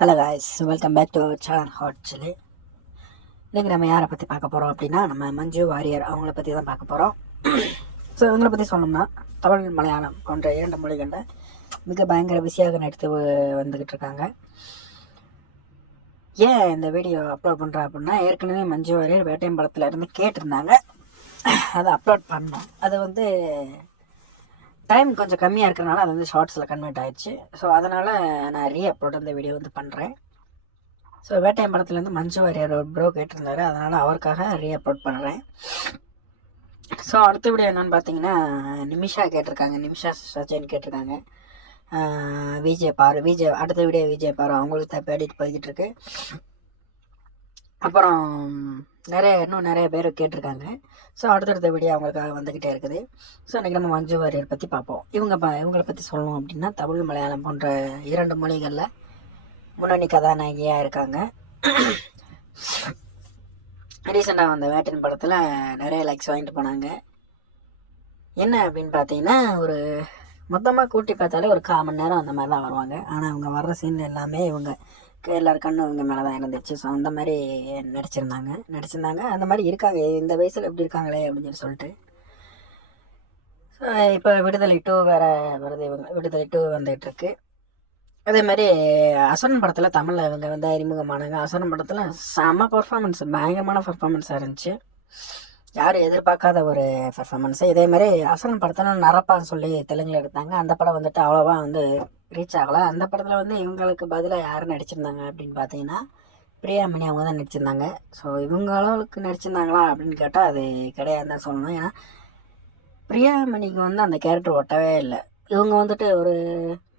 Hello guys, welcome back to our channel hot chilli. இன்றைக்கி நம்ம யாரை பற்றி பார்க்க போகிறோம் அப்படின்னா, நம்ம மஞ்சு வாரியர் அவங்கள பற்றி தான் பார்க்க போகிறோம். ஸோ இவங்களை பற்றி சொன்னோம்னா, தமிழ் மலையாளம் போன்ற 2 மொழிகளில் மிக பயங்கர பிஸியாக நடித்து வந்துக்கிட்டு இருக்காங்க. ஏன் இந்த வீடியோ அப்லோட் பண்ணுறேன் அப்படின்னா, ஏற்கனவே மஞ்சு வாரியர் வேட்டையம் படத்தில் இருந்து கேட்டிருந்தாங்க, அதை அப்லோட் பண்ணோம். அது டைம் கொஞ்சம் கம்மியாக இருக்கிறனால அது ஷார்ட்ஸில் கன்வெர்ட் ஆயிடுச்சு. ஸோ அதனால் நான் அப்லோட் இந்த வீடியோ பண்ணுறேன். ஸோ வேட்டையம் படத்துலேருந்து மஞ்சு வாரியர் ஒரு ப்ரோ கேட்டிருந்தாரு, அதனால் அவருக்காக அப்லோட் பண்ணுறேன். ஸோ அடுத்த வீடியோ என்னென்னு பார்த்தீங்கன்னா, நிமிஷா கேட்டிருக்காங்க, நிமிஷா சச்சின் கேட்டிருக்காங்க. அடுத்த வீடியோ விஜய் பாரு அவங்களுக்கு தான் பேடிட்டு போய்கிட்டு இருக்கு. அப்புறம் இன்னும் நிறைய பேர் கேட்டிருக்காங்க. ஸோ அடுத்தடுத்த வீடியோ அவங்களுக்காக வந்துக்கிட்டே இருக்குது. ஸோ இன்றைக்கி நம்ம மஞ்சு வாரியர் பற்றி பார்ப்போம். இவங்களை பற்றி சொல்லணும் அப்படின்னா, தமிழ் மலையாளம் போன்ற 2 மொழிகளில் முன்னணி கதாநாயகியாக இருக்காங்க. ரீசெண்டாக வந்த வேட்டையின் படத்தில் நிறைய லைக்ஸ் வாங்கிட்டு போனாங்க. என்ன அப்படின்னு பார்த்தீங்கன்னா, ஒரு மொத்தமாக கூட்டி பார்த்தாலே ஒரு 1/4 மணி நேரம் அந்த மாதிரி தான் வருவாங்க. ஆனால் அவங்க வர்ற சீன் எல்லாமே எல்லார் கண்ணும் இவங்க மேலே தான் இருந்துச்சு. ஸோ அந்த மாதிரி நடிச்சிருந்தாங்க அந்த மாதிரி இருக்காங்க. இந்த வயசில் எப்படி இருக்காங்களே அப்படின்னு சொல்லிட்டு. ஸோ இப்போ விடுதலை 2 வேறு வருது. விடுதலை 2 வந்துகிட்ருக்கு. அதே மாதிரி அசுரன் படத்தில் தமிழில் இவங்க அறிமுகமானாங்க. அசுரன் படத்தில் செம்ம பர்ஃபார்மன்ஸ், பயங்கரமான பர்ஃபார்மன்ஸாக இருந்துச்சு. யாரும் எதிர்பார்க்காத ஒரு பர்ஃபார்மன்ஸு. இதே மாதிரி அசுரன் படத்தில் நரப்பான்னு சொல்லி தெலுங்கில் எடுத்தாங்க. அந்த படம் அவ்வளோவா ரீச் ஆகலை. அந்த படத்தில் இவங்களுக்கு பதிலாக யார் நடிச்சிருந்தாங்க அப்படின்னு பார்த்தீங்கன்னா, பிரியாமணி அவங்க தான் நடிச்சிருந்தாங்க. ஸோ இவங்க அளவுக்கு நடிச்சிருந்தாங்களா அப்படின்னு கேட்டால் அது கிடையாதுன்னு தான் சொல்லணும். ஏன்னா பிரியாமணிக்கு அந்த கேரக்டர் ஒட்டவே இல்லை. இவங்க ஒரு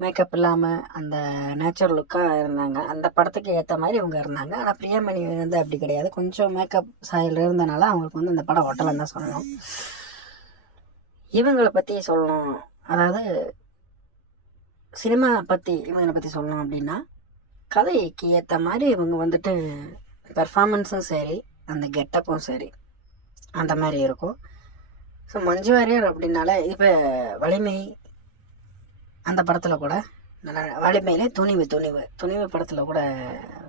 மேக்கப் இல்லாமல் அந்த நேச்சுரல் லுக்காக இருந்தாங்க. அந்த படத்துக்கு ஏற்ற மாதிரி இவங்க இருந்தாங்க. ஆனால் பிரியாமணி அப்படி கிடையாது. கொஞ்சம் மேக்கப் சாயல் இருந்தனால அவங்களுக்கு அந்த படம் ஒட்டலைன்னு தான் சொல்லணும். இவங்களை பற்றி சொல்லணும், அதாவது சினிமா பற்றி இவங்களை பற்றி சொல்லணும் அப்படின்னா, கதைக்கு ஏற்ற மாதிரி இவங்க பெர்ஃபார்மன்ஸும் சரி, அந்த கெட்டப்பும் சரி, அந்த மாதிரி இருக்கும். ஸோ மஞ்சு வாரியர் அப்படின்னால இப்போ வலிமை அந்த படத்தில் கூட வலிமையிலே துணிவு படத்தில் கூட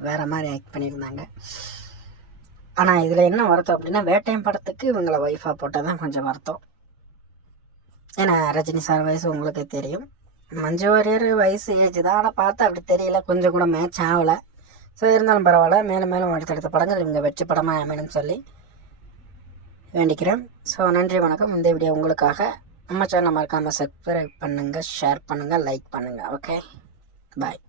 வேறு மாதிரி ஆக்ட் பண்ணியிருந்தாங்க. ஆனால் இதில் என்ன வருத்தம் அப்படின்னா, வேட்டையம் படத்துக்கு இவங்களை ஒய்ஃபாக போட்டால் தான் கொஞ்சம் வருத்தம். ஏன்னா ரஜினி சார் வயசு உங்களுக்கு தெரியும், மஞ்சு வாரியர் வயசு ஏஜ் தான். ஆனால் பார்த்தா அப்படி தெரியல, கொஞ்சம் கூட மேட்ச் ஆகலை. ஸோ இருந்தாலும் பரவாயில்ல, மேலும் அடுத்தடுத்த படங்கள் இவங்க வெற்றி படமாக அமையணும்னு சொல்லி வேண்டிக்கிறேன். ஸோ நன்றி, வணக்கம். இந்த வீடியோ உங்களுக்காக. நம்ம சேனலை மறக்காமல் சப்ஸ்கிரைப் பண்ணுங்கள், ஷேர் பண்ணுங்கள், லைக் பண்ணுங்கள். ஓகே, பாய்.